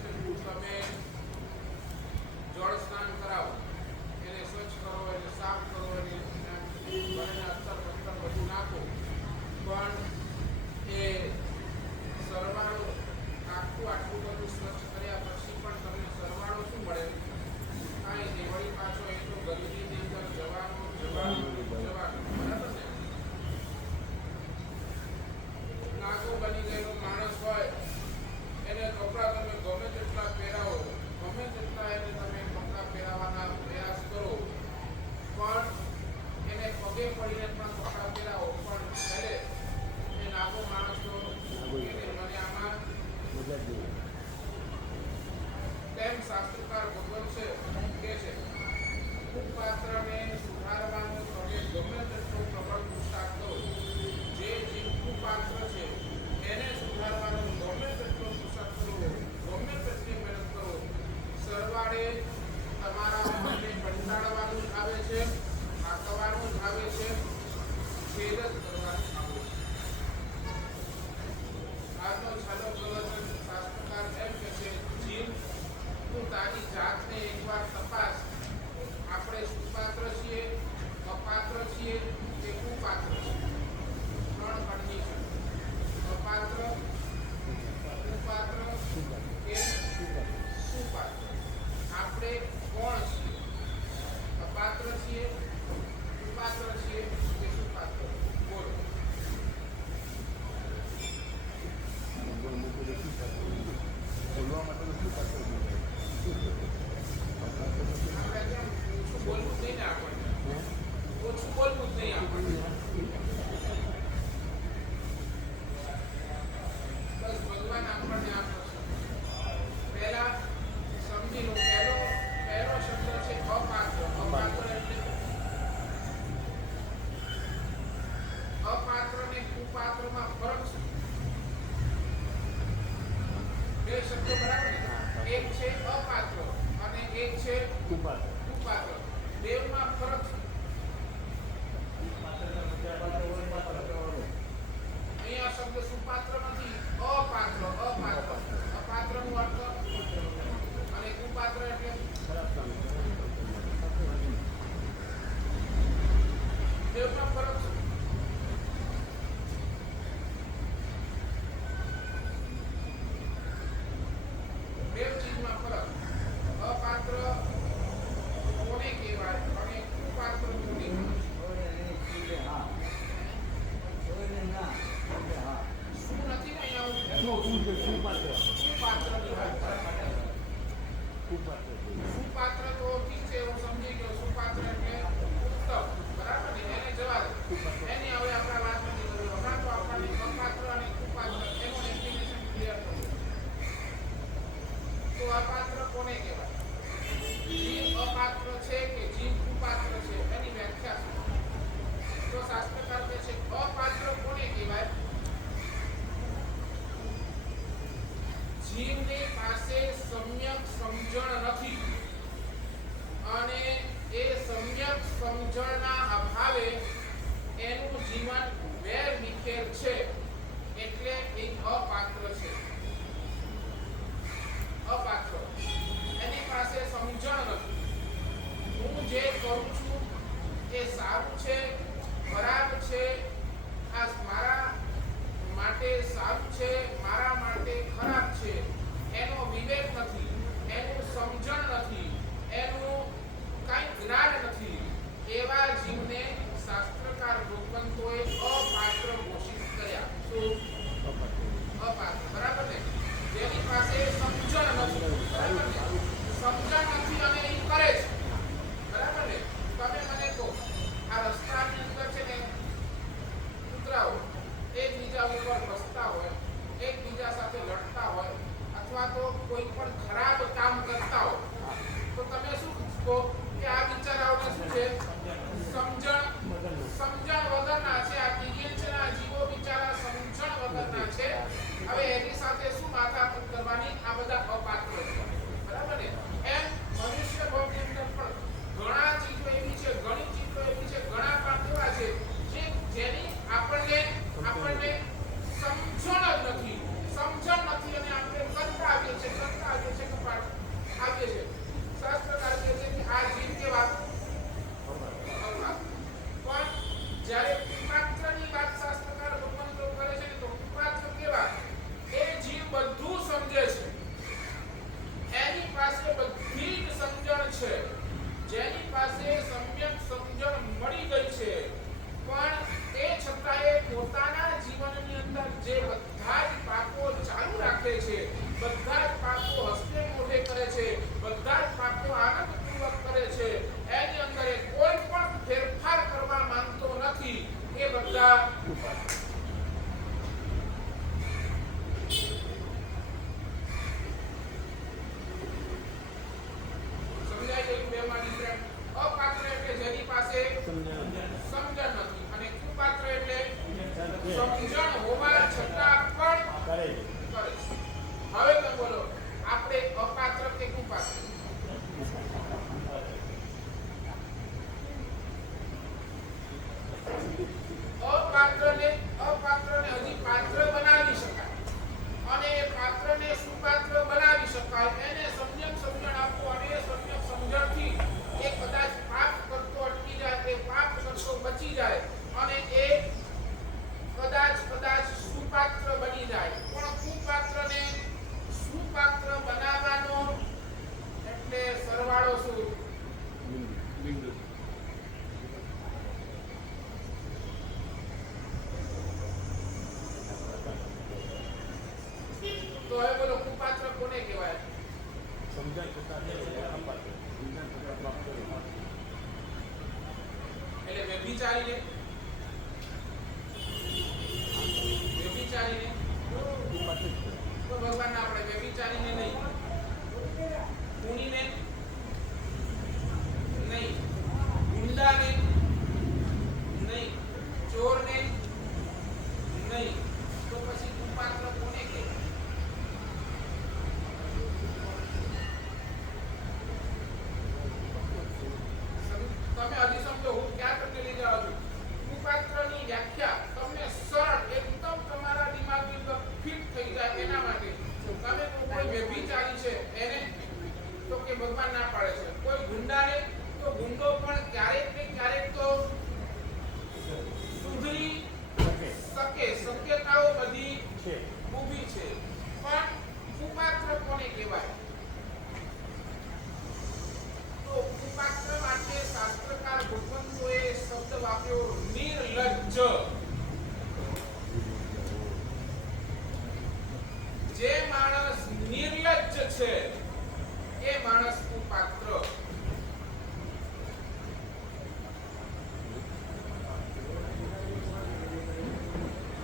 છે તમે જળ સ્નાન કરાવો, એને સ્વચ્છ કરો, એને સાફ કરો, એને અત્તર પત્તર બધું નાખો, પણ એ સરવાળો આટલું બધું સ્વચ્છ કર્યા પછી પણ તમને સરવાળો શું મળે? કાંઈ નહીં. વળી પાછો એ તો ગંદકીની અંદર જવાનું બરાબર ને? નાગો બની ગયેલો માણસ હોય એને કપડાં તમે ગમે તેટલા પહેરાવો, ગમે તેટલા એને તમે કપડાં પહેરાવવાના પ્રયાસ કરો, પણ એને પગે પડીને પણ કપડાં પહેરાવો, પણ ત્યારે એ નાગો માણસ તો મને આમાં તેમ શાસ્ત્રકાર ભગવાન છે કે છે કુપાત્રને સુધારવાનો તમે ગમે તેટલો પ્રબળ પુરુષાર્થ કરો, જે કુપાત્ર છે એને સુધારવાનો ગમે તેટલો પુરુષાર્થ કરો, ગમે તેટલી મહેનત કરો, સરવાળે તમારા મનને કંટાળવાનું જ આવે છે, થાકવાનું જ આવે છે, ખેદ જ કરવાનું આવે છે. આજનો છેલ્લો પ્રવચન શાસ્ત્રકાર એમ કે છે, જીવ તું તારી જાતને એકવાર તપાસ. આપણે સુપાત્ર છીએ, અપાત્ર છીએ કે કુપાત્ર છીએ? 3 કન્ડિશન: અપાત્ર, કુપાત્ર કે સુપાત્ર. આપણે કોણ છીએ? અપાત્ર છીએ, કુપાત્ર છીએ કે સુપાત્ર? બોલો. બોલવા માટે તો શું પાત્ર બોલાય? ઓછું બોલવું જ નહીં ને આપણને. ઓછું બોલવું જ નહીં આપણને. બસ ભગવાન આપણને આ પહેલા સમજી લો. પહેલો શબ્દ છે અપાત્ર. અપાત્ર એટલે અપાત્ર ને કુપાત્રમાં ફરક છે. બે શબ્દો બરાબર ને? એક છે અપાત્ર અને એક છે કુપાત્ર. બેવમાં ફરક છે. અહીંયા શબ્દ સુપાત્ર નથી, અપાત્ર. અપાત્ર નું અર્થ અને કુપાત્ર એટલે બેવમાં ફરક છે. બે ચીજમાં ફરક. અપાત્ર કોને કહેવાય અને કુપાત્ર કોને કહેવાય? શું નથી ને અહીંયા સુપાત્રની વાત કરે. સુપાત્ર તો ઠીક છે, હું સમજી ગયો. સુપાત્ર એટલે ઉત્તમ, બરાબર ને? એને જવા દે. એની હવે આપણે વાત નથી કરવી. હમણાં તો આપણને અપાત્ર અને કુપાત્ર એનું ડેફિનેશન ક્લિયર કરવું. તો અપાત્ર કોને કહેવાય? જીવ અપાત્ર છે કે જીવ કુપાત્ર છે? એની વ્યાખ્યા છે. તો શાસ્ત્રકાર કહે છે અપાત્ર કોને કહેવાય? જીવની પાસે સમ્યક સમજણ નથી અને એ સમ્યક સમજણના અભાવે એનું જીવન વેર વિખેર છે, એટલે એ અપાત્ર છે. અપાત્ર એની પાસે સમજણ નથી. હું જે કરું છું એ સારું છે, ખરાબ છે, આ મારા માટે સારું છે, મારા માટે ખરાબ છે, એનો વિવેક નથી, એનું સમજણ નથી, એનું કાંઈ જ્ઞાન નથી. એવા જીવને શાસ્ત્રકાર ભગવંતોએ અપાત્ર ઘોષિત કર્યા. તો અપાત્ર, બરાબર ને? જેની પાસે સમજણ નથી, બરાબર ને? સમજણ નથી અને એ કરે છે, બરાબર ને? તમે મને કહો, આ રસ્તાની અંદર છે ને કૂતરાઓ એકબીજા ઉપર બસતા હોય, પાસે સમ્યક સમજણ મળી ગઈ છે, પણ તે છતાંય પોતાના જીવનની અંદર જે બધા જ પાપો ચાલુ રાખે છે, બધા જ પાપો હસ્તે મોઢે કરે છે, બધા જ પાપો આનંદપૂર્વક કરે છે, એની અંદર એ કોઈ પણ ફેરફાર કરવા માંગતો નથી, એ બધા સમજાય છે બે માં ડિફરન્ટ. અપાત્ર એટલે જેની પાસે સમજણ નથી, અને કુપાત્ર એટલે સમજણ હોવા છતાં પણ કરે છે. હવે તમે બોલો, આપણે અપાત્ર કે કુપાત્ર? અપાત્રને હજી પાત્ર બનાવી શકાય, અને એ પાત્રને સુપાત્ર બનાવી શકાય. એને સમ્યક સમજણ આપો, અને એ સમ્યક સમજણથી એ કદાચ પાપ કરતો અટકી જાય, એ પાપ કરતો બચી જાય, અને એ કદાચ સુપાત્ર બની જાય. પણ કુપાત્રને સુપાત્ર બનાવવાનો એટલે સરવાળો શું? બિંદુ. તો હવે બોલો, કુપાત્ર કોને કહેવાય? સમજણ છતાં અપાત્ર. વિજ્ઞાન છતાં પ્રાપ્ત કર્યું. એટલે વ્યભિચારીને તો ભગવાન ના આપણે વ્યભિચારીને નહીં, ખૂનીને નહીં, ગુંડાને નહીં, ચોરને નહીં, તો પછી કુપાત્ર કોને કહેવાય? તમે હજી સમજો, હું ક્યાં તમને લઈ જાઉં છું. કુપાત્રની વ્યાખ્યા તમને સરળ એકદમ તમારા દિમાગની અંદર ફિટ થઈ જાય એના માટે. તમે કોઈ વ્યભિચારી છે એને તો કે ભગવાન ના પાડે છે, કોઈ ગુંડાને તો ગુંડો પણ ક્યારેક ને ક્યારેક તો સુધરી શકે, શક્યતાઓ બધી છે. ઊભી છે. પણ કુપાત્ર કોને કહેવાય? તો કુપાત્ર માટે શાસ્ત્રકાર ભગવંતોએ શબ્દ વાપર્યો નિર્લજ્જ. જે માણસ નિર્લજ્જ છે એ માણસ કુપાત્ર.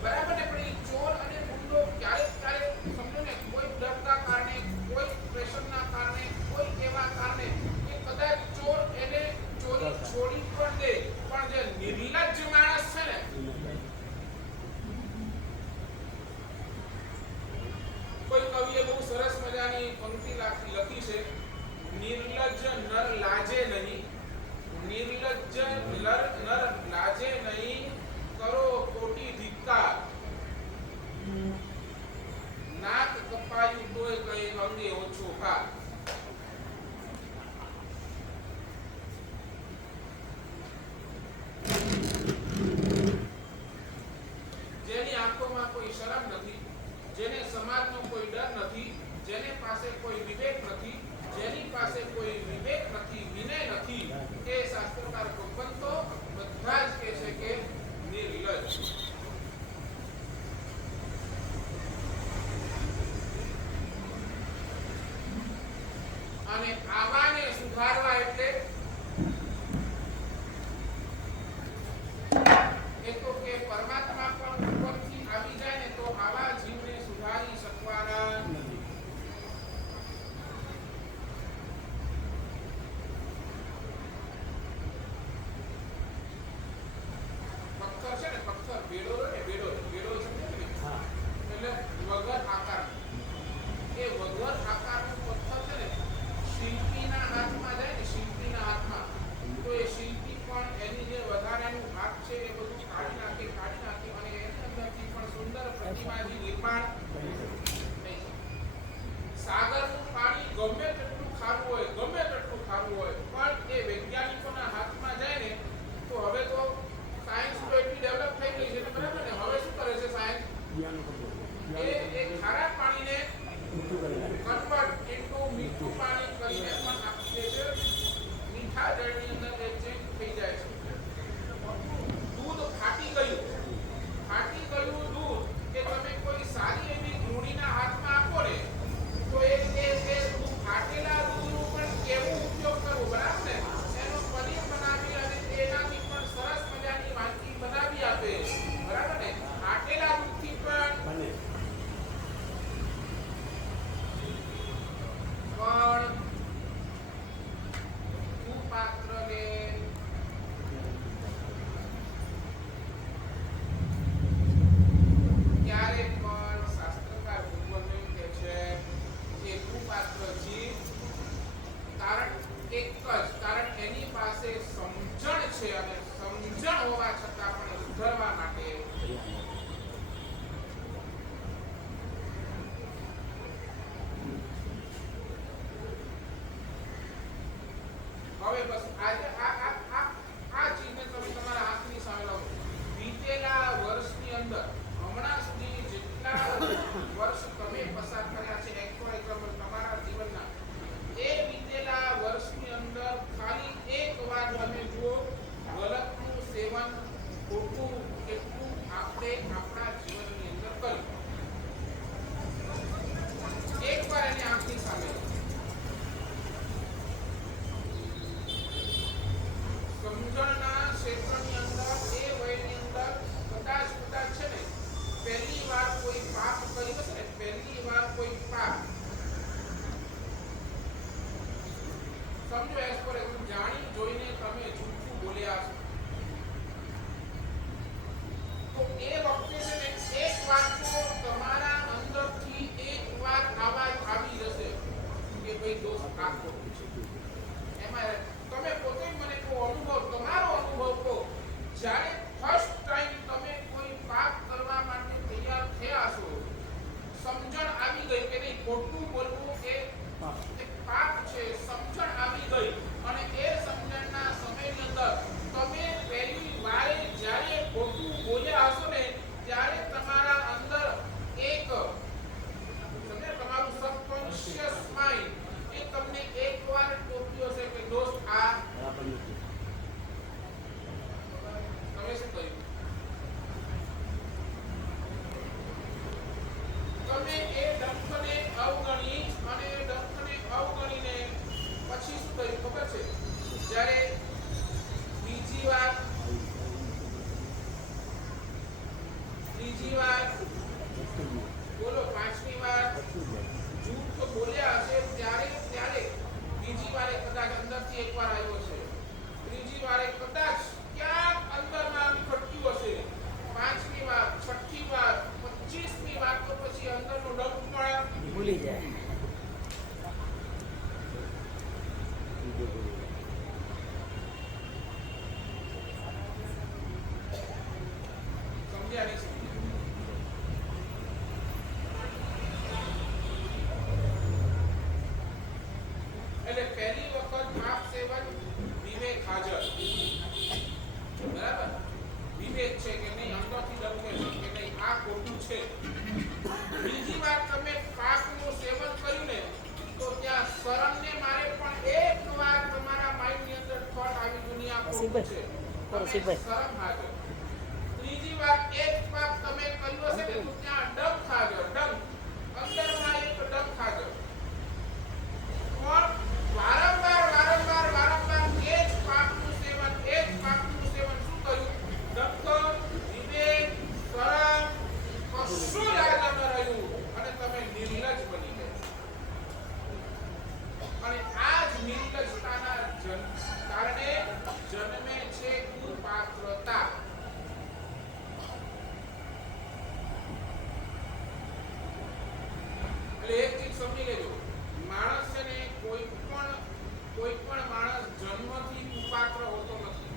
બરાબર ને? પણ એ ચોર અને ગુંડો ક્યારેક સમજો ને, કોઈ ડરના કારણે, કોઈ પ્રેશરના કારણે, કોઈ એવા કારણે કે કદાચ ચોર એને ચોરી છોડી પણ દે, પણ જે નિર્લજ્જ માણસ છે ને, કોઈ કવિએ બહુ સરસ મજાની પંક્તિ લખી છે, નિર્લજ્જ નર લાજે નહીં, નિર્લજ્જ નર લાજે નહીં, કરો કોટી ધિક્કાર, નાક કપાયું તોય કઈ અંગે ઓછો કાર. જેની આંખોમાં કોઈ શરમ નથી, જેને સમાજનો કોઈ ડર નથી, જેને પાસે કોઈ વિવેક નથી, જેની પાસે કોઈ વિવેક નથી, વિનય નથી, તે શાસ્ત્રકાર ભગવંતો બધા જ પાસે સમજણ છે અને સમજણ હોવા છતાં પણ સુધારવા માટે હવે બસ આજે આ ચીજને તમે તમારા આંખની સામે લાવો. વીતેલા વર્ષની અંદર હમણાં સુધી જેટલા વર્ષ તમે પસાર કર્યા છે તમારા જીવનના, એ વીતેલા વર્ષની અંદર ખાલી એક વાર તમે જુઓ ગલતનું સેવન ખોટું કેટલું આપણે આપણા જીવનની અંદર કર્યું. એક વાર એની આંખની સામે સમજણના ક્ષેત્રની અંદર એ વયની અંદર કદાચ છે ને પહેલી વાર કોઈ પાપ કર્યું હશે ને, પહેલી વાર કોઈ પાપ સમજો એસ પર જાણી જોઈને તમે જૂઠું બોલ્યા છો, તો એ વખતે છે ને એક વાત તો તમારા અંદરથી એક વાર આવાજ આવી જશે કે ભાઈ દોસ્ત આ ખોટું છે. એમાં તમે પોતે મને કહો, અનુભવ તમારો અનુભવ કહો, જ્યારે ફર્સ્ટ ટાઈમ તમે કોઈ પાપ કરવા માટે તૈયાર થયા છો, સમજણ આવી ગઈ કે નહીં ખોટું બોલવું એ પાપ છે, સમજણ આવી ગઈ અને એ સમજણના સમયની અંદર તમે પહેલી વારે જ્યારે ખોટું બોલ્યા હશો ને, ત્યારે તમારા અંદર એક તમારું સબકોન્શિયસ માઇન્ડ એ તમને એકવાર ટોક્યો છે કે દોસ્ત આ બરાબર નથી. તમે શું કહ્યું? તમે એ ડંખને અવગણી અને એ ડંખને અવગણીને પછી શું કર્યું ખબર છે? જ્યારે ત્રીજી વાર બોલો, પાંચમી વાર જૂઠ તો બોલ્યા હશે, ત્યારે બીજી વારે કદાચ અંદરથી એકવાર આવ્યો છે, ત્રીજી વારે કદાચ ક્યાંક અંદરમાં ખટક્યું હશે, પાંચમી વાર, છઠ્ઠી વાર, 25મી વાર તો પછી અંદરનો ડંખ પણ ભૂલી જાય. સમજ્યા નહીં સમજ્યા? એટલે પહેલી વખત પાપ સેવન વિવેક હાજર, બરાબર, વિવેક છે કે નહીં, અંદરથી ડંકે છે કે નહીં આ ખોટું છે. બીજી વાર તમે પાપનું સેવન કર્યું ને, તો ત્યાં શરમને મારે પણ એક વાર તમારા માઇન્ડની અંદર થોટ આવી દુનિયા ખોટું છે, તમે શરમ હાજર. ત્રીજી વાર એક પાપ તમે કર્યું હશે ને, તો ત્યાં ડંખ હાજર, ડંખ અંદરમાં એક ડંખ હાજર. પણ વારંવાર એ જ પાપનું સેવન શું કર્યું? ડંખ, વિવેક, શરમ કશું જ હાજર ન રહ્યું અને તમે નિર્લજ્જ બની ગયા. અને આ જ નિર્લજ્જતાના કારણે જન્મે છે કુપાત્રતા. એટલે એક ચીજ સમજી લેજો, માણસ છે ને કોઈ પણ માણસ જન્મથી કુપાત્ર હોતો નથી.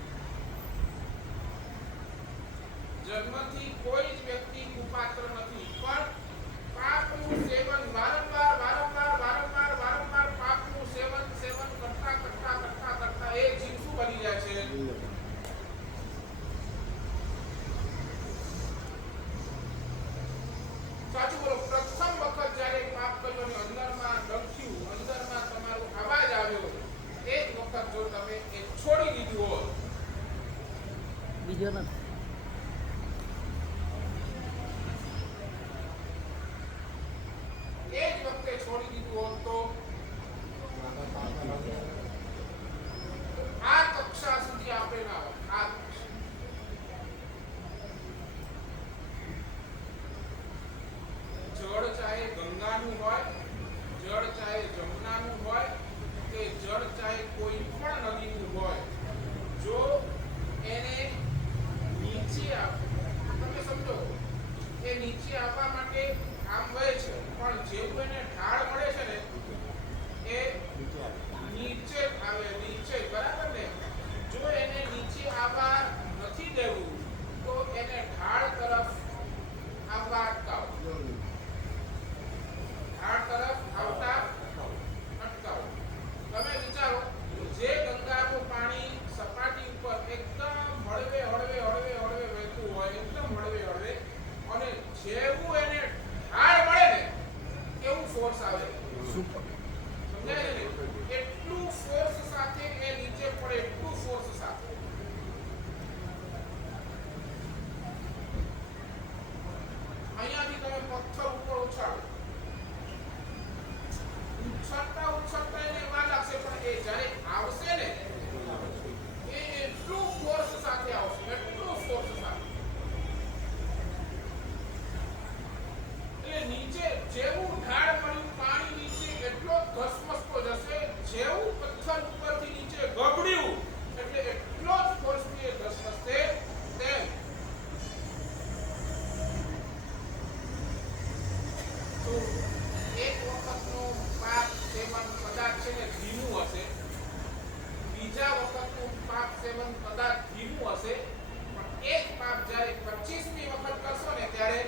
જન્મથી કોઈ જ વ્યક્તિ કુપાત્ર નથી, પણ પાપનું સેવન વારંવાર પાપનું સેવન કરતા એ જીવ શું બની જાય છે? સાચું બોલો. પ્રથમ વખત જ્યારે પાપ કર્યો ને અંદરમાં ડંખ્યું, અંદરમાં તમારો અવાજ આવ્યો, એ જ વખત જો તમે એ છોડી દીધું હોત, બીજો નથી. એ જ વખતે છોડી દીધું હોત તો આ કક્ષા સુધી આપણે ના હોત. આ જળ ચાહે ગંગાનું હોય, જળ ચાહે જમુનાનું હોય, કે જળ ચાહે કોઈ પણ નદીનું હોય, જો એને કદાચ ધીમું હશે, પણ એક પાપ જ્યારે 25મી વખત કરશો ને ત્યારે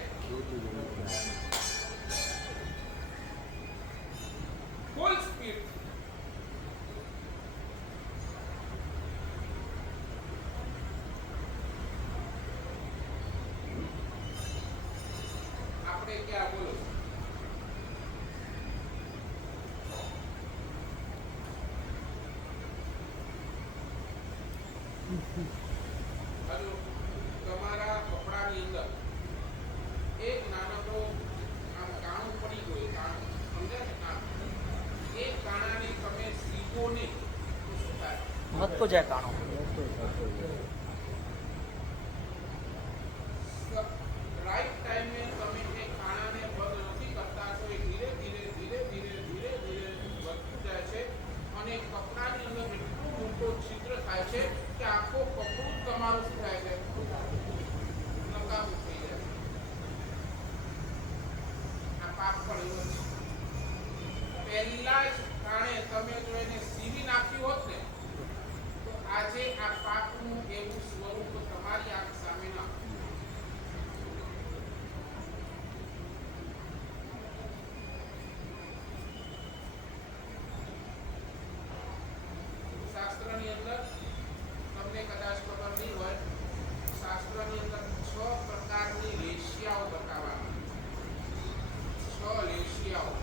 ફૂલ સ્પીડ આપણે ક્યાં બોલો હજુ તમારા કપડાની અંદર એક નાનકડો આમ કાણું પડી ગયું, કાણું સમજાય ને, કાણું, એ કાણાને તમે સીવો નહીં તો શું થાય? વધતો જાય કાણો. રાઈટ ટાઈમે તમે એ કાણાને બંધ નથી કરતા તો એ ધીરે ધીરે ધીરે ધીરે ધીરે ધીરે વધતું જાય છે અને કપડાની અંદર એટલું મોટો છિદ્ર થાય છે કે આખો કપડું જ તમારું શું થાય છે? નકામું થઈ જાય. આ પાપ પણ એવું છે. પહેલા જ કારણે તમે જો એને સીવી નાખ્યું હોત ને તો આજે આ પાપનું એવું સ્વરૂપ તમારી આંખ સામે ના હોત. શાસ્ત્રની અંદર તમને કદાચ ખબર નહીં હોય, શાસ્ત્રની અંદર 6 પ્રકારની લેશિયાઓ બતાવવામાં, 6 લેશિયાઓ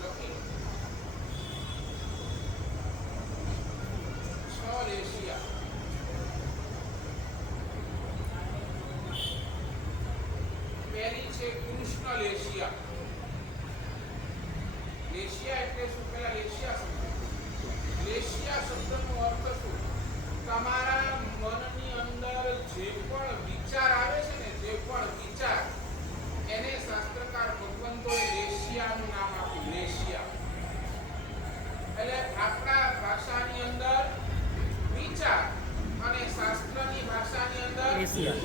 લખી, 6 લેશિયા. પહેલી છે કૃષ્ણ લેશિયા. લેશિયા એટલે શું? પેલા લેશિયા સમજો. લેશિયા શબ્દનો અર્થ શું? તમારા મનની અંદર જે પણ વિચાર આવે છે ને, જે પણ વિચાર, એને શાસ્ત્રકાર ભગવંતોએ લેશિયાનું નામ આપ્યું, લેશિયા. એટલે આપણા ભાષાની અંદર વિચાર અને શાસ્ત્રની ભાષાની અંદર લેશિયા.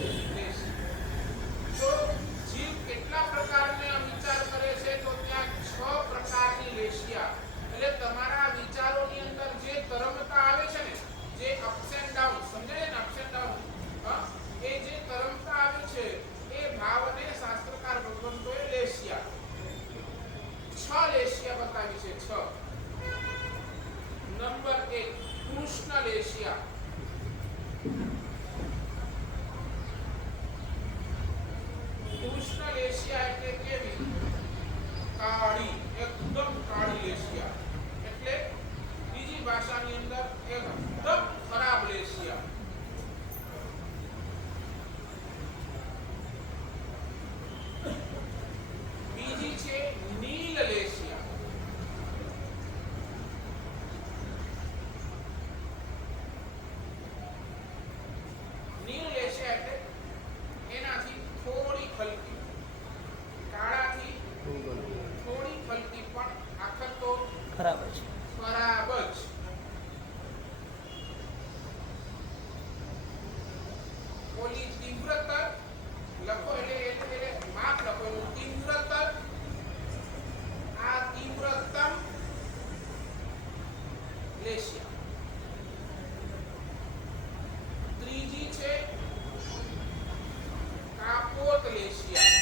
તો જીવ કેટલા પ્રકારના વિચાર કરે છે? તો ત્યાં 6 પ્રકારની લેશિયા. એટલે તમારા વિચારોની અંદર જે તરંગતા આવે છે ને, જે અપ્સ એન્ડ ડાઉન, સમજાય ને, અપ્સ એન્ડ ડાઉન, એ જે તરંગતા આવે છે એ ભાવને શાસ્ત્રકાર ભગવંતોએ લેશિયા, 6 લેશિયા બતાવી છે. 6. નંબર 1 કૃષ્ણ લેશિયા. કૃષ્ણ લેશિયા એટલે કેવી? કાળી, એકદમ કાળી લેશિયા. એટલે બીજી ભાષાની અંદર એકદમ ખરાબ લેશિયા. બીજી છે નીલ લેશિયા. નીલ લેશિયા એટલે એનાથી થોડી હલકી, કાળાથી થોડી હલકી, પણ આખર તો ખરાબ છે. ખરાબ જ. ઓલી તીવ્રતર લખો એટલે માપ લખો એનું તીવ્રતર. આ તીવ્રતમ લેશિયા. ત્રીજી છે કાપોત લેશિયા.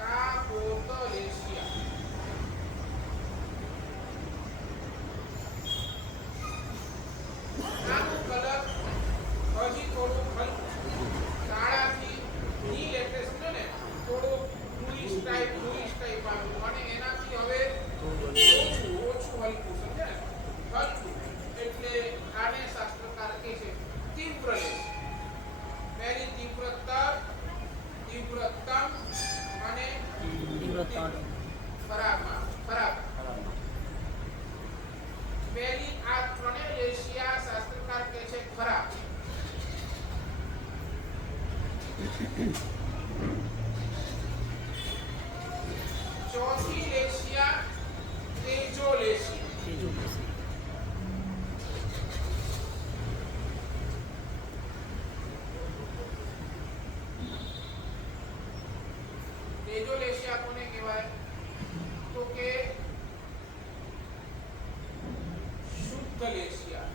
કાપોત લેશિયા. આનું કલર હજી થોડું હલકું, કાળાથી નીલ એટલે સમજો ને, થોડું બ્લુઇશ ટાઈપ આવ્યું અને એનાથી હવે ઓછું હલકું, સમજે ને, હલકું. એટલે આને શાસ્ત્રકાર કહે છે તીવ્ર લેશિયા. પહેલી તીવ્રતર, તીવ્રતમ અને તીવ્રતા. ખરાબમાં ખરાબ. પહેલી આ ત્રણેય લેશિયા શાસ્ત્રકાર કહે છે ખરાબ. ચોથી લેશિયા તેજો લેશિયા. ત્રીજું લેશિયા. તેજો લેશિયા કોને કહેવાય? તો કે શુદ્ધ લેશિયા.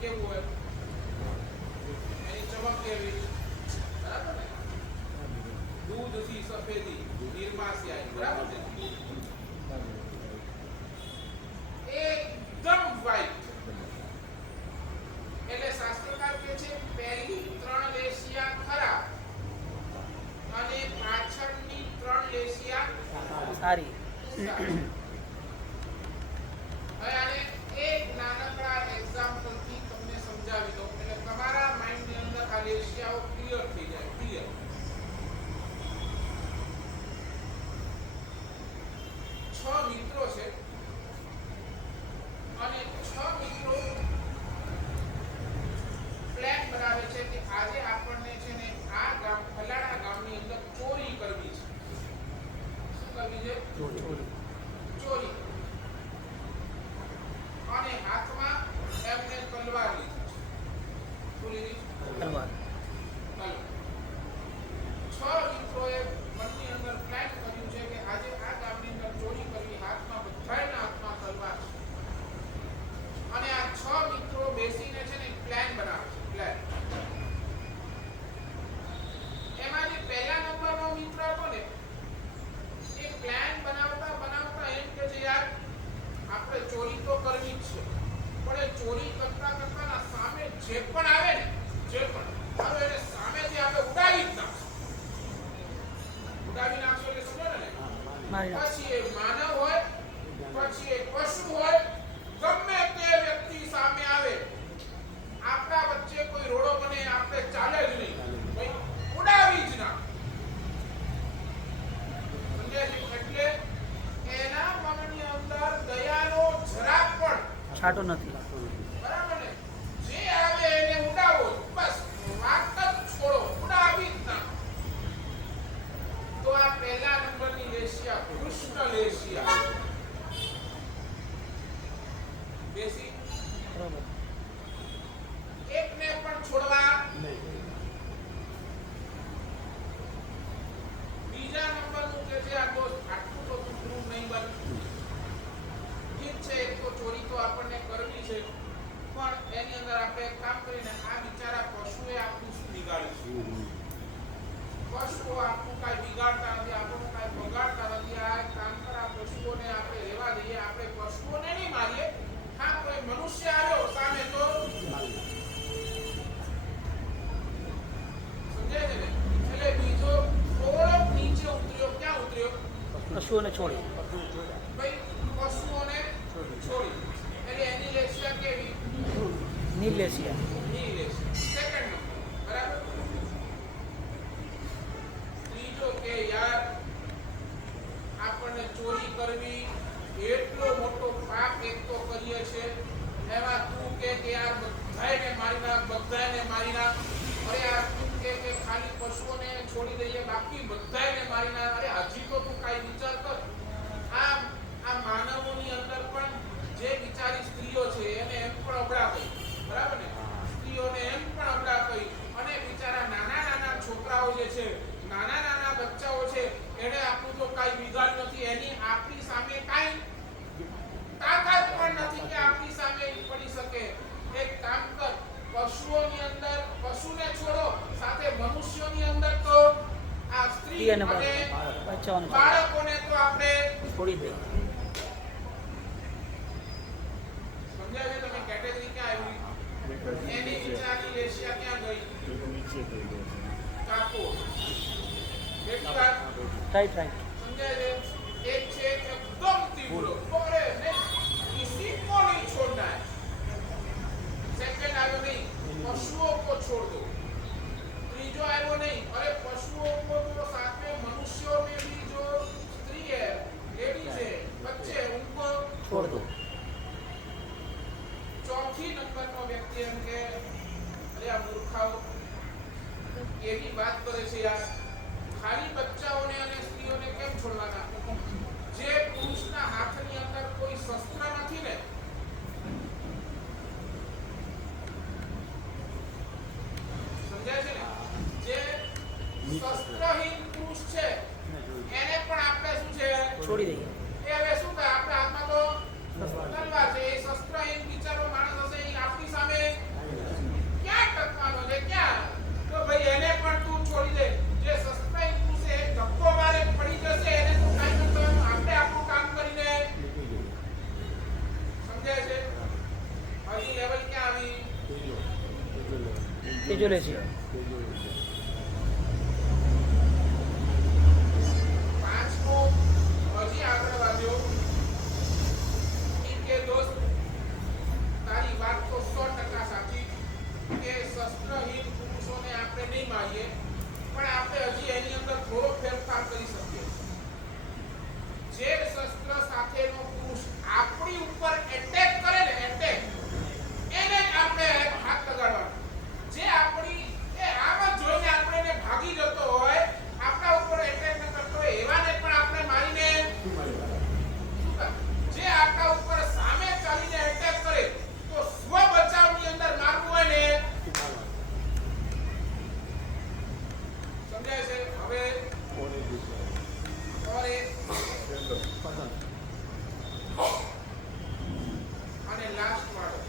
કેવું હોય, એની ચમક કેવી, બરાબર ને? દૂધથી સફેદી, નિર્માસ્યાય, બરાબર છે? એકદમ વ્હાઈટ. એટલે શાસ્ત્રકાર કહે છે પહેલી 3 લેશિયા ખરાબ અને પાછળની 3 લેશિયા સારી. હવે આને એક નાનકડા એક્ઝામ્પલ થી તમને સમજાવી દઉં એટલે તમારા માઇન્ડ ની અંદર આ લેશિયાઓ ક્લિયર થઈ જાય. ક્લિયર. 6 મિત્રો છે અને 6 મિત્રો પ્લાન બનાવે છે કે આજે આપણને છે ને આ ગામ ફલાણા ગામની અંદર ચોરી કરવી છે. શું કરવી છે? ચોરી. અને હાથમાં એમને તલવાર લીધી છે. શું લીધી? તલવાર. 6 મિત્રોએ મનની અંદર પ્લાન કર્યું છે કે આજે આ ગામની અંદર ચોરી કરવી. હાથમાં બધાના હાથમાં તલવાર છે અને આ 6 મિત્રો બેસીને છે ને પ્લાન બનાવે છે. પ્લાન. એમાં જે પહેલા નંબરનો મિત્ર હતો ને એ પ્લાન બનાવતા એમ કે છે યાર આપણે ચોરી તો કરવી જ છે પણ એ ચોરી કરતા ના સામે જે પણ આવે ને એને સામેથી આપણે ઉડાવી નાખશું એટલે સમજો ને. પછી એ માનવ હોય પછી એ પશુ હોય ગમે તે વ્યક્તિ સામે આવે આપણા વચ્ચે કોઈ રોડો બને આપણે ચાલે જ નહીં ભાઈ ઉડાવી જ ના. સમજ્યા છે? એટલે એના મનની અંદર દયાનો જરાક પણ છાંટો નથી. બરાબર ને? જે આવે એને ઉડાવો બસ વાત જ છોડો ઉડાવી જ ના. તો આ પહેલા નંબરની લેશિયા કૃષ્ણ લેશિયા બેસી બરોબર. એકને પણ છોડવા નહીં. બીજા નંબરનું કે છે આ દોસ્ત આટલું તો ટૂંકનું નહીં બન. ઠીક છે એક તો ચોરી તો આપણને કરવી છે પણ એની અંદર આપણે એક કામ કરીને આ બિચારા પશુએ આપણું શું બિગાડ્યું? પશુઓ આપણું કાંઈ બિગાડતા નથી, આપણું કાંઈ બગાડતા નથી. આ એક કામ કર આ પશુઓને આપણે રહેવા દઈએ. આપણે પશુઓને નહીં મારીએ. હા કોઈ મનુષ્ય આવ્યો સામે તો સમજાય છે ને? એટલે બીજો થોડોક નીચે ઉતર્યો. ક્યાં ઉતર્યો? પશુઓને છોડી. ભાઈ પશુઓને છોડી. એટલે એની લેશિયા કેવી? નીલેશિયા. Second number. બરાબર. ત્રીજો કે યાર આપણને ચોરી કરવી એટલો મોટો પાપ એક તો કરીએ છે એમાં તું કે યાર બધાને મારી નાખ. અરે યાર તું કે ખાલી પશુઓને છોડી દઈએ બાકી બધાને મારી નાખ. અરે હજી તો તું કાંઈ વિચાર કર. આ માનવોની અંદર પણ જે બિચારી સ્ત્રીઓ છે એને એમ પણ અબળા કહી. બરાબર ને? સ્ત્રીઓને એમ પણ અબળા કહી અને બિચારા નાના છોકરાઓ જે છે નાના બચ્ચાઓ છે એને આપણું તો કાંઈ બિગાડ્યું નથી. એની આપણી સામે કાંઈ તાકાત પણ નથી કે આપણી સામે પડી શકે. એક કામ કર પશુઓની અંદર પશુને છોડો સાથે મનુષ્યોની અંદર તો આ સ્ત્રી અને બાળકોને તો આપણે છોડી દે. સમજાય છે? તમે કેટેગરી ક્યાં આવી? એની વિચારની લેશિયા ક્યાં ગઈ? નીચે થઈ ગયો છે. કાપો. કેટલી વાર રાઈટ. समझा है? एक छे एकदम तीव्र अरे नहीं किसी को नहीं छोड़ना है. सेकंड आयो नहीं पशुओं को छोड़ दो. तीजो आयो नहीं अरे पशुओं को तो साथ में मनुष्यों में भी जो स्त्री है लेडीज है बच्चे उनको छोड़ दो. चौथी नंबर નો વ્યક્તિ એમ કે અરે આ મૂર્ખાઓ કેવી વાત કરે છે યાર. ખાલી બચ્ચાઓને અને સ્ત્રીઓને કેમ છોડવાના? તેજો લેશિયા. પાંચમો હજી આગળ વધ્યો કે દોસ્ત તારી વાત તો 100% સાચી કે શસ્ત્રહીન પુરુષોને આપણે નહીં મારીએ, પણ આપણે હજી એની અંદર થોડો ફેરફાર કરી શકીએ. જે શસ્ત્ર સાથેનો પુરુષ આપણી ઉપર એટેક કરે ને, એટેક એને જ આપણે હાથ લગાડવાનો. જે આપણી એ આમ જ જોઈને આપણે એને ભાગી જતો હોય, આપણા ઉપર એટેક ન કરતો હોય, એવાને પણ આપણે મારીને જે આપણા ઉપર સામે ચાલીને એટેક કરે તો સ્વ બચાવની અંદર મારવું હોય ને. સમજાય છે? હવે અને લાસ્ટ વાળો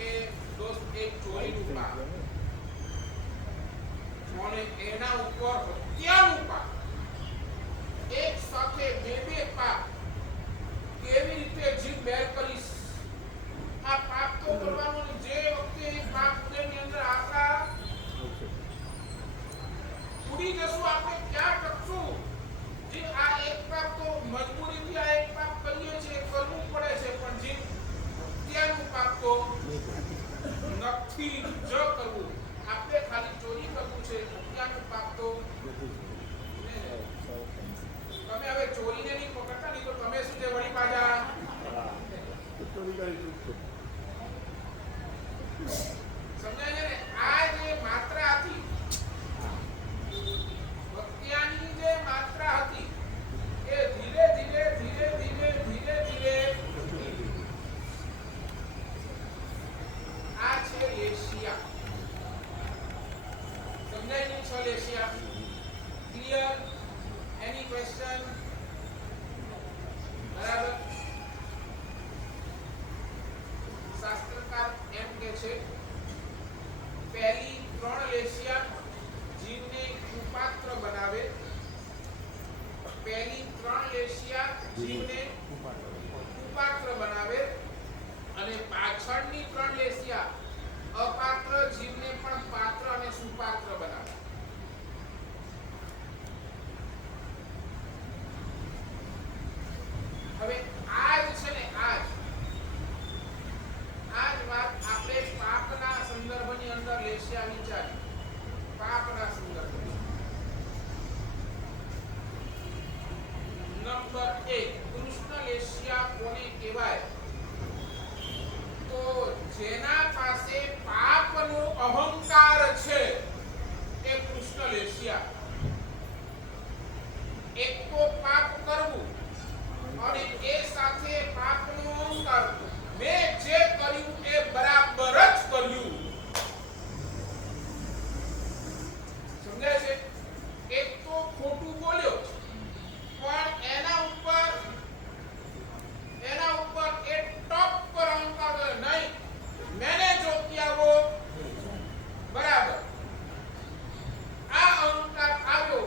કે દોસ્ત એક ચોરીનું પાપ અને એના ઉપર હત્યાનું પાપ, એક સાથે બે પાપ કેવી રીતે જીવ બેર કરીશ? આ પાપ તો કરવાનું ને. જે વખતે એ પાપ ઉદયની અંદર આપણા ઉડી જશું, આપણે ક્યાં ટકશું? જે આ એક પાપ તો મજબૂરીથી આ એક પાપ કરીએ છીએ, કરવું પડે છે, પણ જે હત્યાનું પાપ તો નથી જ કરવું. આપણે ખાલી ચોરી કરવું છે, હત્યાનું પાપ તો તમે હવે ચોરીને નહીં પકડતા, નહીં તો તમે શું છે વળી પાછા સમજાય છે ને? આ જે માત્રા હતી, હત્યાની જે માત્રા હતી, એ ધીરે ધીરે ધીરે ધીરે ધીરે ધીરે આ છે એશિયા. સમજાય નહીં? છો એશિયા ક્લિયર? Any question? બરાબર. શાસ્ત્રકાર એમ કે છે પહેલી 3 લેશિયા જીવને કુપાત્ર બનાવે. પહેલી 3 લેશિયા જીવને કુપાત્ર બનાવે અને પાછળની 3 લેશિયા અપાત્ર જીવને પણ પાત્ર અને સુપાત્ર બનાવે. હવે આજ છે ને, આજ વાત આપણે પાપના સંદર્ભની અંદર લેશિયા વિચારી. પાપના સંદર્ભમાં નંબર 1 કૃષ્ણ લેશિયા કોને કહેવાય? તો જેના પાસે પાપનો અહંકાર છે એ કૃષ્ણ લેશિયા. એક તો પાપ કરવું અને એ સાથે પાપનો અહંકાર. મેં જે કર્યું એ બરાબર જ કર્યું. સમજાય છે? એક તો ખોટું બોલ્યો પણ એના ઉપર એ ટોપ પર અહંકાર નહીં, મેને જો કિયા વો બરાબર. આ અહંકાર આવ્યો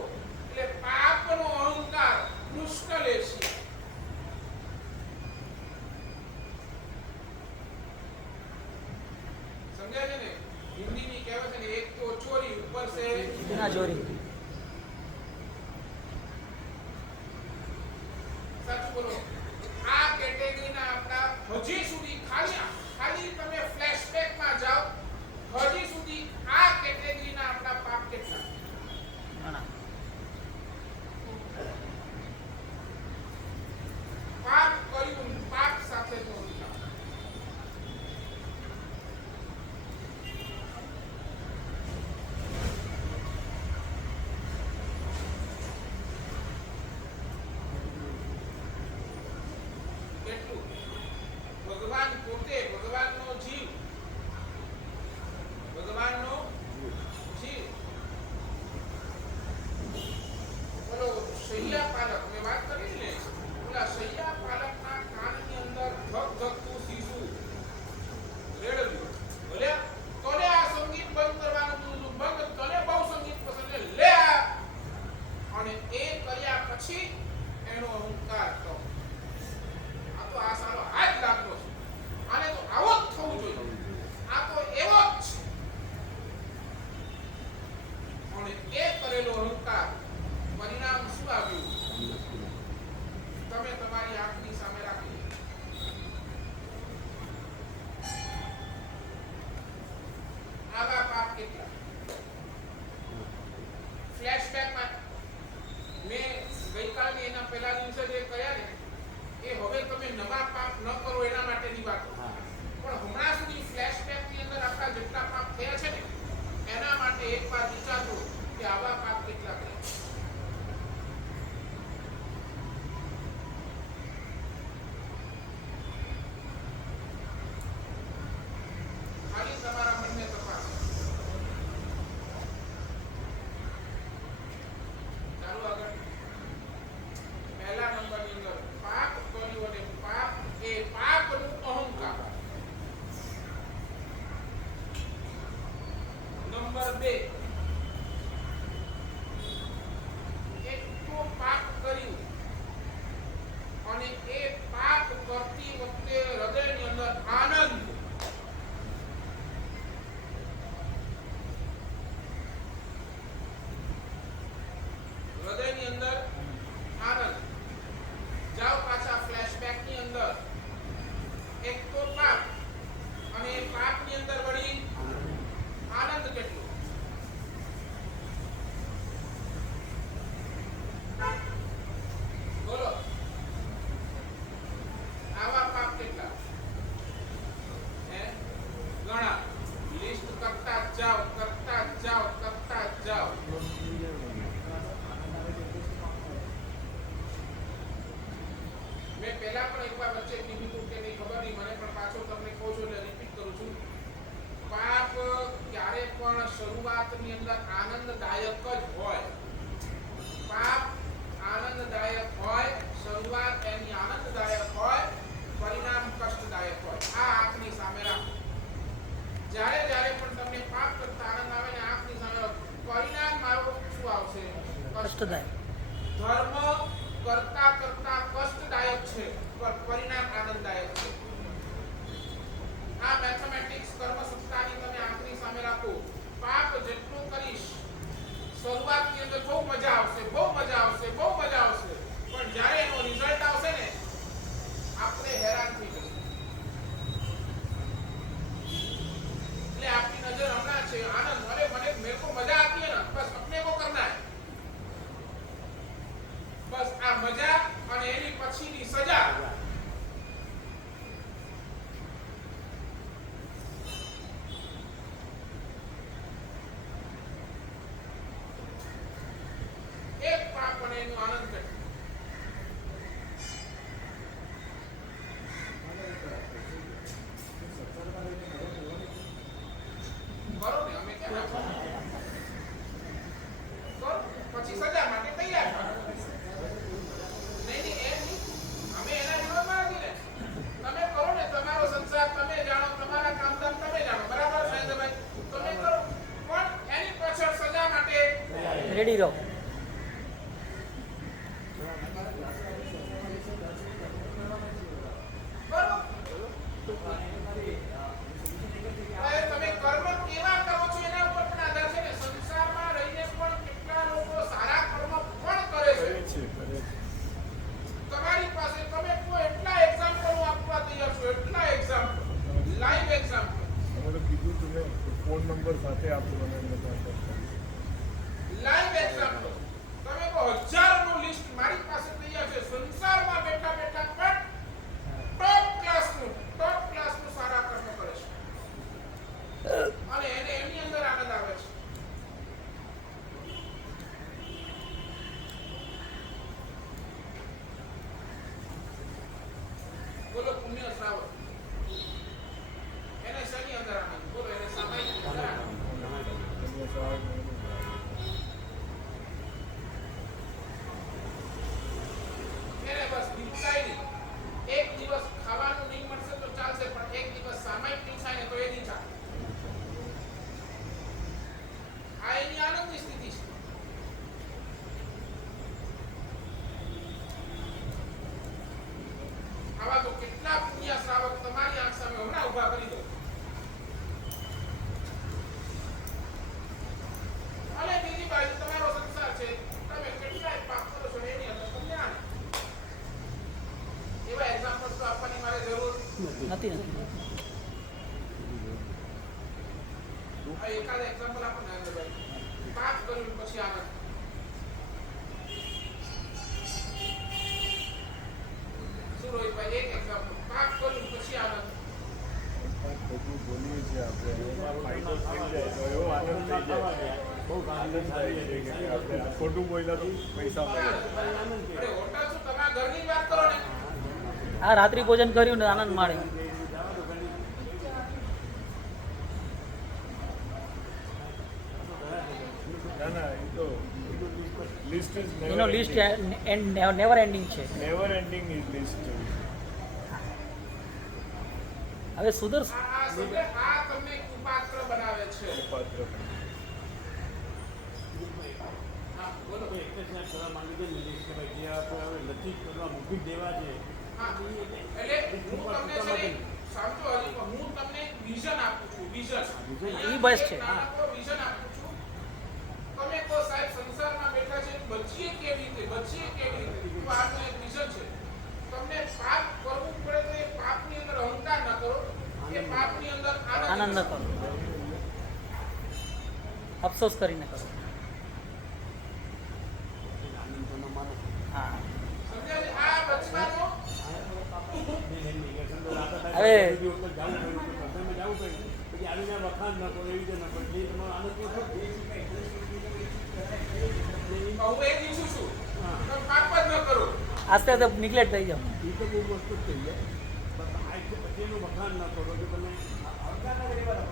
એટલે પાપનો અહંકાર કૃષ્ણ લેશિયા. સમજાય છે ને? હિન્દીની કહેવત છે ને, એક તો ચોરી ઉપર સે ઇતના ચોરી. સાચું બોલો. આ કેટેગરીના આપણા હજી સુધી ખાલી તમે ફ્લેશબેકમાં જાઓ, હજી સુધી આ કેટેગરીના આપણા પાપ કેટલા? પાપ કર્યું, પાપ સાથે તો અને તે કરેલો અહંકાર પરિણામ શું આવ્યું તમે તમારી આંખની સામે રાખી આવા પાપ કેટલા ફ્લેશબેકમાં મેં ગઈકાલની એના પહેલા દિવસે જે કર્યા ને એ હવે તમે નવા પાપ ન કરો એના માટેની વાત પણ હમણાં સુધી ફ્લેશબેકની અંદર આપણા જેટલા પાપ થયા છે ને એના માટે એકવાર વિચારજો કે આવા પાપ કેટલા કર્યા ખાલી તમારા મનને તપાસો ચાલો આગળ પહેલા નંબરની અંદર પાપ કર્યું અને પાપ એ પાપનું અહંકાર નંબર 2 એક તો પાપ કર્યું અને એ પાપ કરતી વખતે હૃદયની અંદર આનંદ હૃદયની અંદર આનંદ જાઓ પાછા ફ્લેશબેકની અંદર એક તો પાપ અને એ પાપની અંદર વળી આનંદ કેટલો બોલો આવા પાપ કેટલા હે ઘણા લિસ્ટ કરતા જાઓ મેં પહેલા પણ એકવાર વચ્ચે કીધું હતું કે નહીં ખબર નહીં મને પણ પાછો તમને કહું છું એટલે રિપીટ કરું છું પાપ ક્યારે પણ શરૂઆતની અંદર આનંદદાયક જ હોય પાપ આનંદદાયક હોય શરૂઆત એની આનંદદાયક હોય પરિણામ કષ્ટદાયક હોય આ આંખની સામે રાખો જ્યારે પણ તમને પાપ કરતા આનંદ આવે ને આંખની સામે પરિણામ મારું શું આવશે કષ્ટદાયક ધર્મ કરતા કષ્ટદાયક છે પર પરિણામ આનંદદાયક છે આ મેથેમેટિક્સ કર્મ સત્તાની તમે આંખની સામે રાખો પાપ જેટલું કરીશ શરૂઆતની અંદર બહુ મજા આવશે પણ જ્યારે એનો રિઝલ્ટ આવશે ને આપણે હેરાન થઈ જશું એટલે આપની નજર હમણાં છે આનંદ અરે मेरे को मजा आती है ना बस अपने को करना है बस આ મજા અને એની પછીની સજા એક પાપ અને એનો આનંદ કરે કરો ને અમે કેમ કરો પછી સજા માટે તૈયાર નહીં એમ નહીં અમે એના વિરોધમાં નથી ને તમે કરો ને તમારો સંસાર તમે જાણો તમારા કામધામ તમે જાણો બરાબર મહેન્દ્રભાઈ તમે કરો પણ એની પાછળ સજા માટે રેડી રહો તમે કર્મ કેવા કરો છો એના ઉપર પણ આધાર છે ને સંસારમાં રહીને પણ કેટલા લોકો સારા કર્મ પણ કરે છે તમારી પાસે તમે કોઈ એટલા એક્ઝામ્પલ આપવા તૈયાર છો એટલા એક્ઝામ્પલ લાઈવ એક્ઝામ્પલ તમારે કીધું તમે ફોન નંબર સાથે આપો મને લાઈવ એક્ઝામ્પલ તમે કો હજારોનું લિસ્ટ મારી પાસે તૈયાર છે સંસારમાં બેઠા બેઠા પણ ટોપ ક્લાસનું સારા કર્મ કરે છે અને એને એની અંદર આનંદ આવે છે બોલો પુણ્ય શ્રાવણ એને શેની અંદર આનંદ બોલો એને સામાયિક અંદર આનંદ બહુ સારી સારી છે કે આપણે ખોટું બોલ્યા તો પૈસા મળે અરે હોટલ શું તમારા ઘરની જ વાત કરો ને. આ રાત્રિ ભોજન કર્યું ને આનંદ માણે. ના ના એ તો લિસ્ટ ઇઝ એનો લિસ્ટ નેવર એન્ડિંગ છે. Never ending is list. હવે સુદર્શ આ તમને કુપાત્ર બનાવે છે. પાત્ર હા બોલો. એક જ સાહેબ કરવા માંગી છે નિલેશ કે ભાઈ જે આપણે હવે નથી કરવા મૂકી દેવા છે. હા એટલે હું તમને છે ને સમજો હજી પણ હું તમને વિઝન આપું છું. વિઝન ઈ બસ છે. નાનકડો વિઝન આપું છું. તમે કહો સાહેબ સંસારમાં બેઠા છે બચીએ કેવી રીતે તો આનું એક વિઝન છે. તમને પાપ કરવું પડે તો એ પાપની અંદર અહંકાર ન કરો, એ પાપની અંદર આનંદ કરો, અફસોસ કરીને કરો. હા સમજાય છે? આ બચવાનો હવે પછી આવીને વખાણ ન કરો એવી રીતે ન કરો જે તમારો આનંદ હું એ જ ઈચ્છું છું. તમે પાપ જ ન કરો. આસ્તે આસ્તે નિગ્લેક્ટ થઈ જાવ. એ તો બહુ વસ્તુ થઈ જાય પણ આ પછી એનું વખાણ ન કરો કે તમે બરાબર.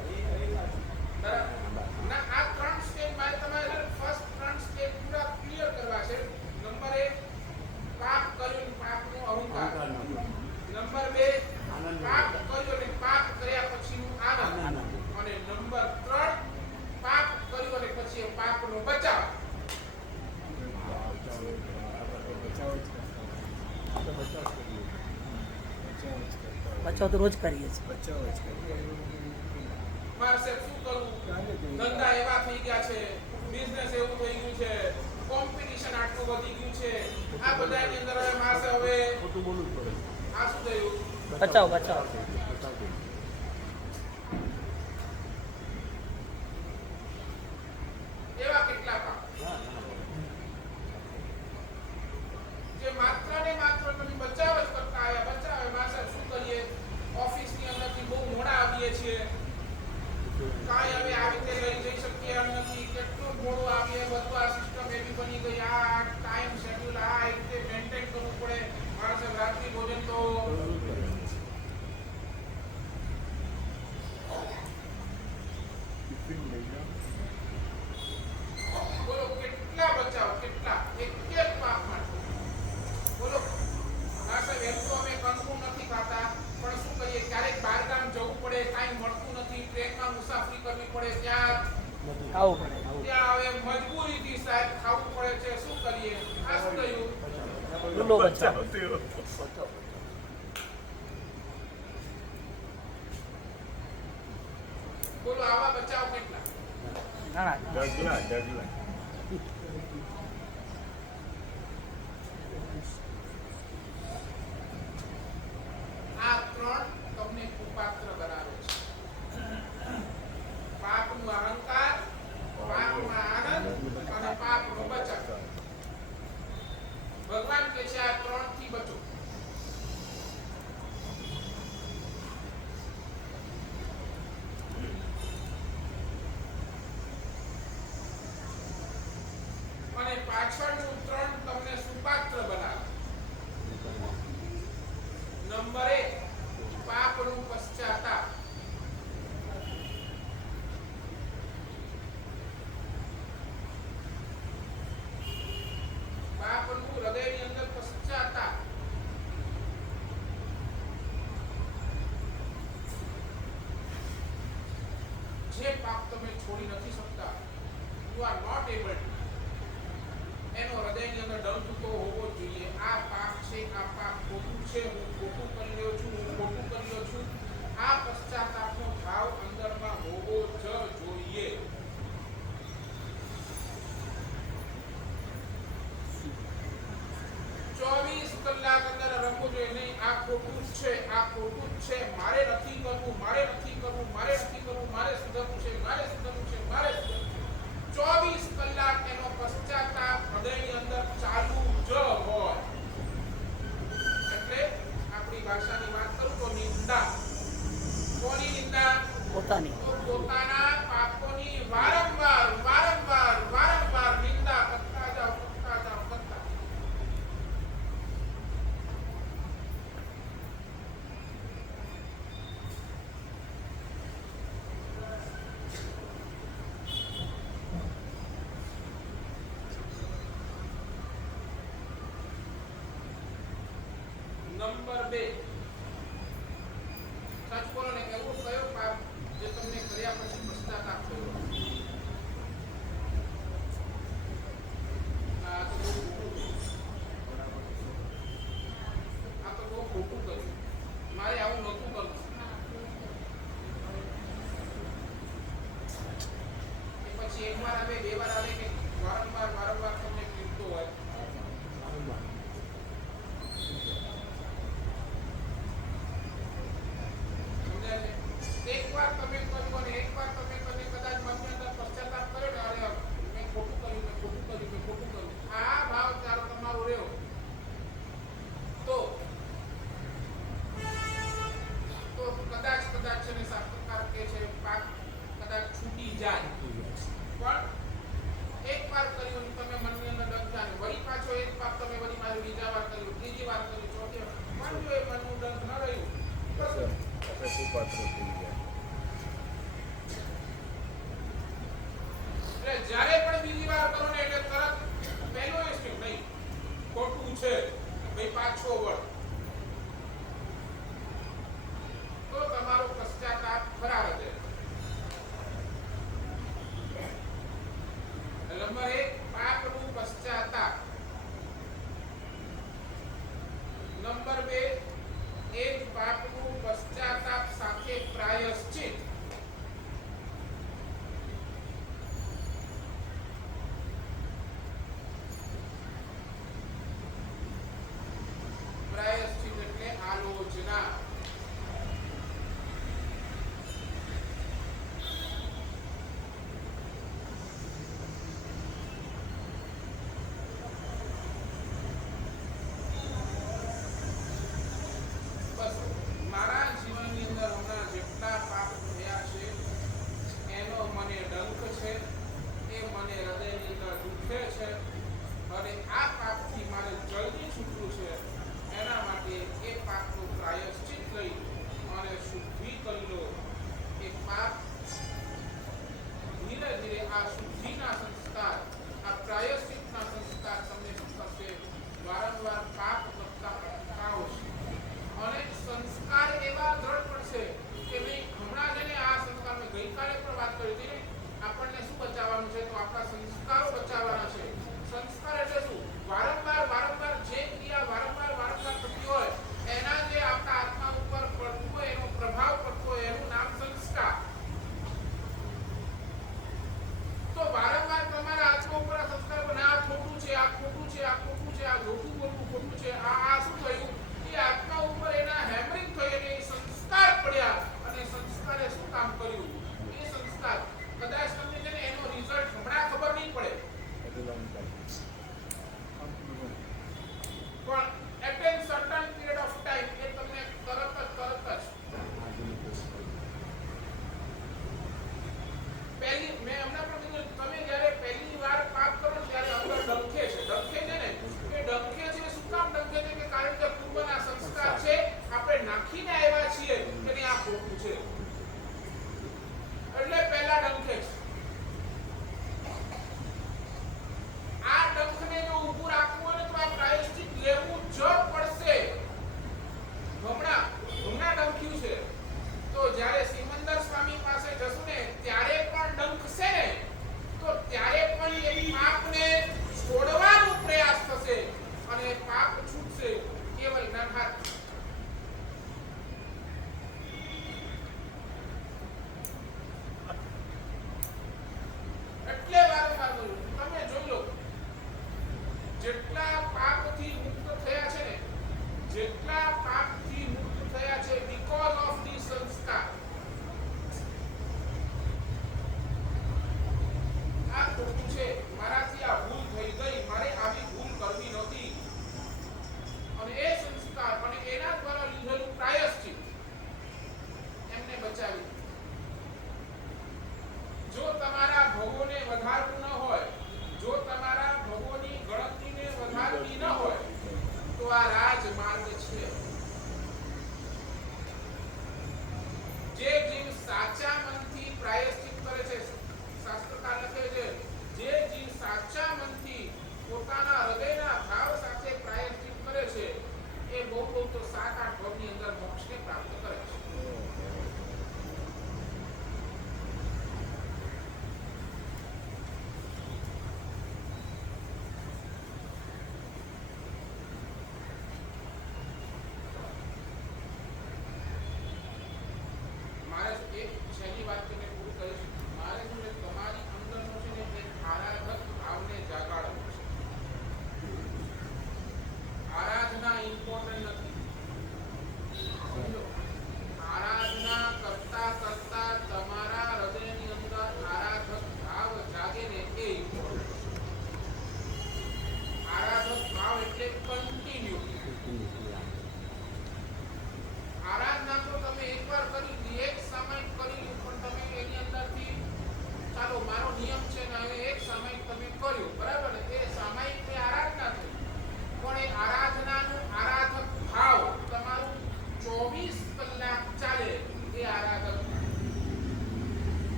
ના આ ત્રણ સ્ટેપ માં તમારે ફર્સ્ટ ત્રણ સ્ટેપ પૂરા ક્લિયર કરવા છે. નંબર 1 પાપ કર્યું પાપનો અહંકાર. નંબર 2 પાપ કર્યું અને પાપ કર્યા પછીનું આનંદ. અને નંબર 3 પાપ કર્યું અને પછી એ પાપનો બચાવ. બચાવ તો રોજ કરીએ છીએ. મારે સાહેબ શું કરવું? ધંધા એવા થઈ ગયા છે, બિઝનેસ એવું થઈ ગયું છે, કોમ્પિટિશન આટલું વધી ગયું છે. આ બધાની અંદર હવે મારે હવે ખોટું બોલવું જ પડે. આ શું થયું? બચાવ એવા કેટલા પાપ જે માત્ર ને માત્ર તમે બચાવ જ કરતા આવ્યા. બચાવ મારે સાહેબ શું કરીએ? ઓફિસની અંદરથી બહુ મોડા આવીએ છીએ, કાંઈ હવે આવી રીતે લઈ જઈ શકીએ એમ નથી. કેટલું મોડું આવીએ, બધું આ સિસ્ટમ એવી બની ગઈ. આ ટાઈમ શેડ્યુલ આ રીતે મેન્ટેન કરવું પડે. મારે સાહેબ રાત્રિ ભોજન તો બોલો કેટલા બચાવ, કેટલા એક પાપ માટે. બોલો મારે સાહેબ એમ તો અમે કંકુ નથી ખાતા, પણ શું કરીએ ક્યારેક બહારગામ જવું પડે, કાંઈ મળતું નથી, ટ્રેનમાં મુસાફરી કરવી પડે, ત્યાં આવું પડે. હવે મજબૂરીથી સાહેબ ખાવું પડે છે. શું કરીએ? આ શું થયું? લો બચાવ. બોલો આવા બચાવ કેટલા? ના ઢગલા આ ત્રણ તમને કુપાત્ર બનાવે છે. પાપનો અહંકાર, પાપનો આનંદ અને પાપનો બચાવ. ભગવાન કહે છે આ ત્રણથી બચો. અને પાછળનું ત્રણ તમને સુપાત્ર બનાવે. નંબર 1 પાપનું પશ્ચાતાપ. પાપનું હૃદયની અંદર પશ્ચાતાપ. જે પાપ તમે છોડી નથી શકતા, you are not able to, એનો હૃદયની અંદર ડંખ તો હોવો જ જોઈએ. આ પાપ છે, આ પાપ ખોટું છે, હું ખોટું કરી રહ્યો છું, હું ખોટું કરી રહ્યો છું. આ પશ્ચાતાપનો ભાવ અંદરમાં હોવો જ જોઈએ. કલાક અંદર રમવું જોઈએ નહીં. આ ખોટું જ છે, આ ખોટું જ છે, મારે નથી કરવું, મારે નથી કરવું, મારે નથી કરવું, મારે સુધરવું છે, મારે સુધરવું છે, મારે સુધરવું. 24 કલાક એનો પશ્ચાતાપ હૃદયની અંદર ચાલુ જ હોય. એટલે આપણી ભાષાની વાત કરું તો નિંદા. કોની નિંદા? નંબર 2 સાચું બોલો ને એવો કયો પાપ જે તમને કર્યા પછી પશ્ચાતાપ થયો? આ તો બહુ ખોટું કર્યું. મારે આવું નહોતું કરવું. એ પછી એક વાર આવે, બે વાર આવે કે વારંવાર તમને પીડતો હોય. સમજાય છે? એકવાર તમે કર્યું અને એકવાર તમે કદાચ મનની અંદર પશ્ચાતાપ કર્યો ને, અરે મેં ખોટું કર્યું. આ ભાવ ચાલો તમારો રહ્યો તો કદાચ છે ને શાસ્ત્રકાર કહે છે પાપ કદાચ છૂટી જાય. પણ એકવાર કર્યું ને તમે મનની અંદર ડંખ જાય, વળી પાછો એક પાપ તમે વળી મારી બીજા વાર કર્યું, ત્રીજી વાર કર્યું, ચોથી વાર મન જો એ મનનું ડંખ ન રહ્યું એટલે જ્યારે પણ બીજી વાર કરો ને એટલે તરત પહેલો એ સ્ટેપ નહીં ખોટું છે ભાઈ પાછો વળ, તો તમારો પશ્ચાતાપ ખરા હશે. નંબર 1 પાપનું પશ્ચાતાપ. નંબર 2 એ જ પાપનું પશ્ચાતાપ સાથે પ્રાયશ્ચિત. પ્રાયશ્ચિત એટલે આલોચના. બસ મારા જીવનની અંદર હમણાં જેટલા પાપ થયા છે એનો મને ડંખ છે, એ મને હૃદયની અંદર દુખે છે અને આ પાપથી મારે જલ્દી છૂટવું છે. એના માટે એ પાપનું પ્રાયશ્ચિત લઈ અને શુદ્ધિ કરી લો. એ પાપ ધીરે ધીરે આ શુદ્ધિના સંસ્કાર, આ પ્રાયશ્ચિતના સંસ્કાર તમને થશે. વારંવાર પાપ કરતા અટકાવશે અને સંસ્કાર એવા દ્રઢ પડશે કે નહીં. હમણાં જેને આ સંસ્કાર મેં ગઈકાલે પણ વાત કરી હતી, આપણને શું બચાવવાનું છે? તો આપણા સંસ્કારો બચાવવાના છે. સંસ્કાર એટલે શું? વારંવાર જે ક્રિયા વારંવાર થતી હોય એના જે આપણા આત્મા ઉપર પડતું હોય, એનો પ્રભાવ પડતો હોય, એનું નામ સંસ્કાર. તો વારંવાર તમારા આત્મા ઉપર આ સંસ્કાર બને, આ ખોટું છે, આ ખોટું છે, આ ખોટું છે, આ જોતું બોલવું ખોટું છે, આ શું થયું? એ આત્મા ઉપર એના હેમરિંગ થઈ અને એ સંસ્કાર પડ્યા અને સંસ્કારે શું કામ કર્યું? એ સંસ્કાર કદાચ તમને છે ને એનો રિઝલ્ટ હમણાં ખબર નહીં પડે,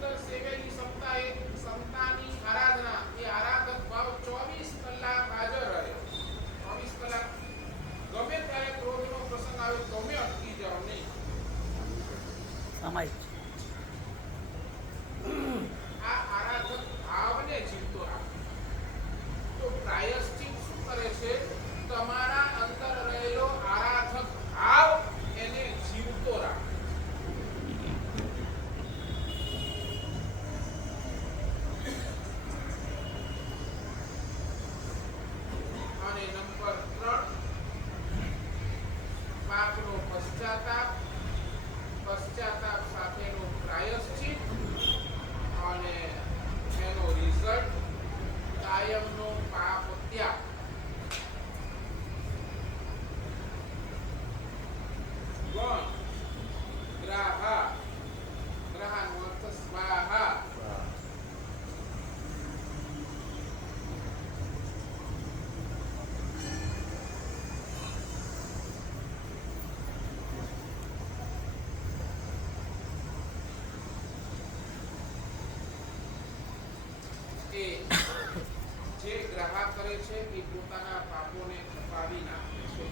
અંદર સેવેલી ક્ષમતાની આરાધના એ આરાધક ભાવ 24 કલાક હાજર રહે. 24 કલાક ગમે ત્યારે ક્રોધનો પ્રસંગ આવે તમે અટકી જાઓ નહીં. સમાય છે. આ આરાધક ભાવને જીવતો રાખે. તો પ્રાયશ્ચિત શું કરે છે? તમારા અંદર રહેલો આરાધક ભાવ એને જીવતો રાખે. અને નંબર 3 પાપનો પશ્ચાતાપ સાથેનો પ્રાયશ્ચિત અને એનો રિઝલ્ટ કાયમનો પાપ ત્યાગ. ગણ ગ્રહાનો અર્થ સ્વાહા. એ જે ગ્રહ કરે છે એ પોતાના પાપોને છપાવી નાખે છે.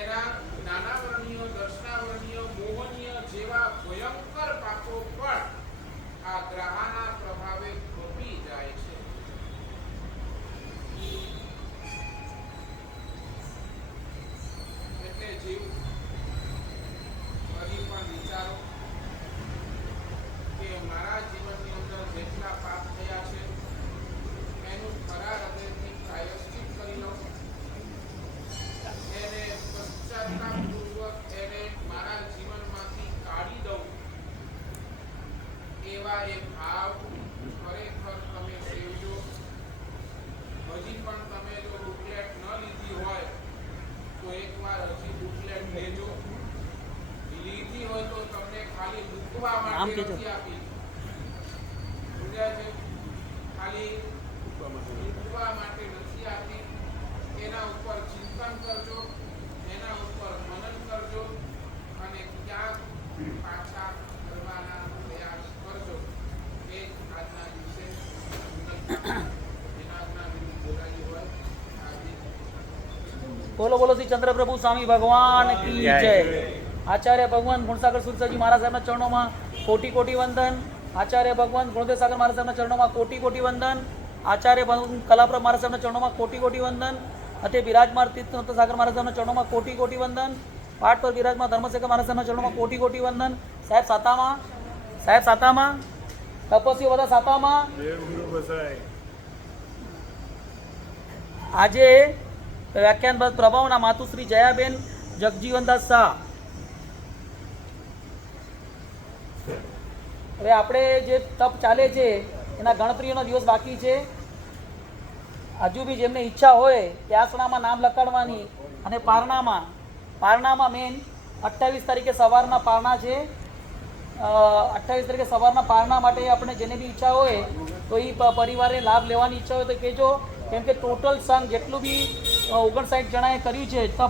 એના નાના વર્ણીય, દર્શનાવર્ણીય, મોહનીય જેવા ભયંકર પાપો પણ આ ગ્રહના પ્રભાવે ખપી જાય છે. એટલે જીવ ફરી પણ વિચારો કે મારા જીવનની અંદર જેટલા પાપ થયા છે એનું ખરા હૃદયથી પ્રાયશ્ચિત કરી લો. એને પશ્ચાતાપપૂર્વક એને મારા જીવનમાંથી કાઢી દઉં એવા એ ભાવ ખરેખર તમે સેવજો. હજી પણ તમે જો બુકલેટ ન લીધી હોય તો એકવાર હજી બુકલેટ લેજો. લીધી હોય તો તમને ખાલી મૂકવા નામ માટે કહેજો. નથી આપી. સમજ્યા છે? ખાલી મૂકવા માટે નથી આપી. એના ઉપર ચિંતન કરજો, એના ઉપર મનન કરજો અને ક્યાંક પાછા કરવાના પ્રયાસ કરજો. એ આજના દિવસે એના વિરુદ્ધ બોલાયું હોય આજે બોલો બોલો શ્રી ચંદ્રપ્રભુ સ્વામી ભગવાન કી જય. આચાર્ય ભગવાન ગુણસાગર સુરસાજી મહારાજ સાહેબના ચરણોમાં કોટી કોટી વંદન. આચાર્ય ભગવાન ગુણદેવ સાગર મહારાજ સાહેબના ચરણોમાં કોટી કોટી વંદન. આચાર્ય ભગવાન કલાપ્રભ મહારાજ સાહેબના ચરણોમાં કોટી કોટી વંદન. અતે બિરાજમાન તીર્થ સાગર મહારાજ સાહેબના ચરણોમાં કોટી કોટી વંદન. પાઠ પર બિરાજમાન ધર્મશેખર મહારાજ સાહેબના ચરણોમાં કોટી કોટી વંદન. સાહેબ સાતામાં તપસ્વીઓ બધા સાતામાં. આજે વ્યાખ્યાન બાદ પ્રભાવના માતુશ્રી જયાબેન જગજીવનદાસ શાહ. હવે આપણે જે તપ ચાલે છે એના ગણતરીઓનો દિવસ બાકી છે. હજુ બી જેમને ઈચ્છા હોય તે આસણામાં નામ લખાડવાની. અને પારણામાં મેન 28 તારીખે સવારના પારણા છે. 28 તારીખે સવારના પારણા માટે આપણે જેને બી ઈચ્છા હોય તો એ પરિવારે લાભ લેવાની ઈચ્છા હોય તો કહેજો. કેમ કે ટોટલ સંઘ જેટલું બી 59 જણાએ કર્યું છે તપ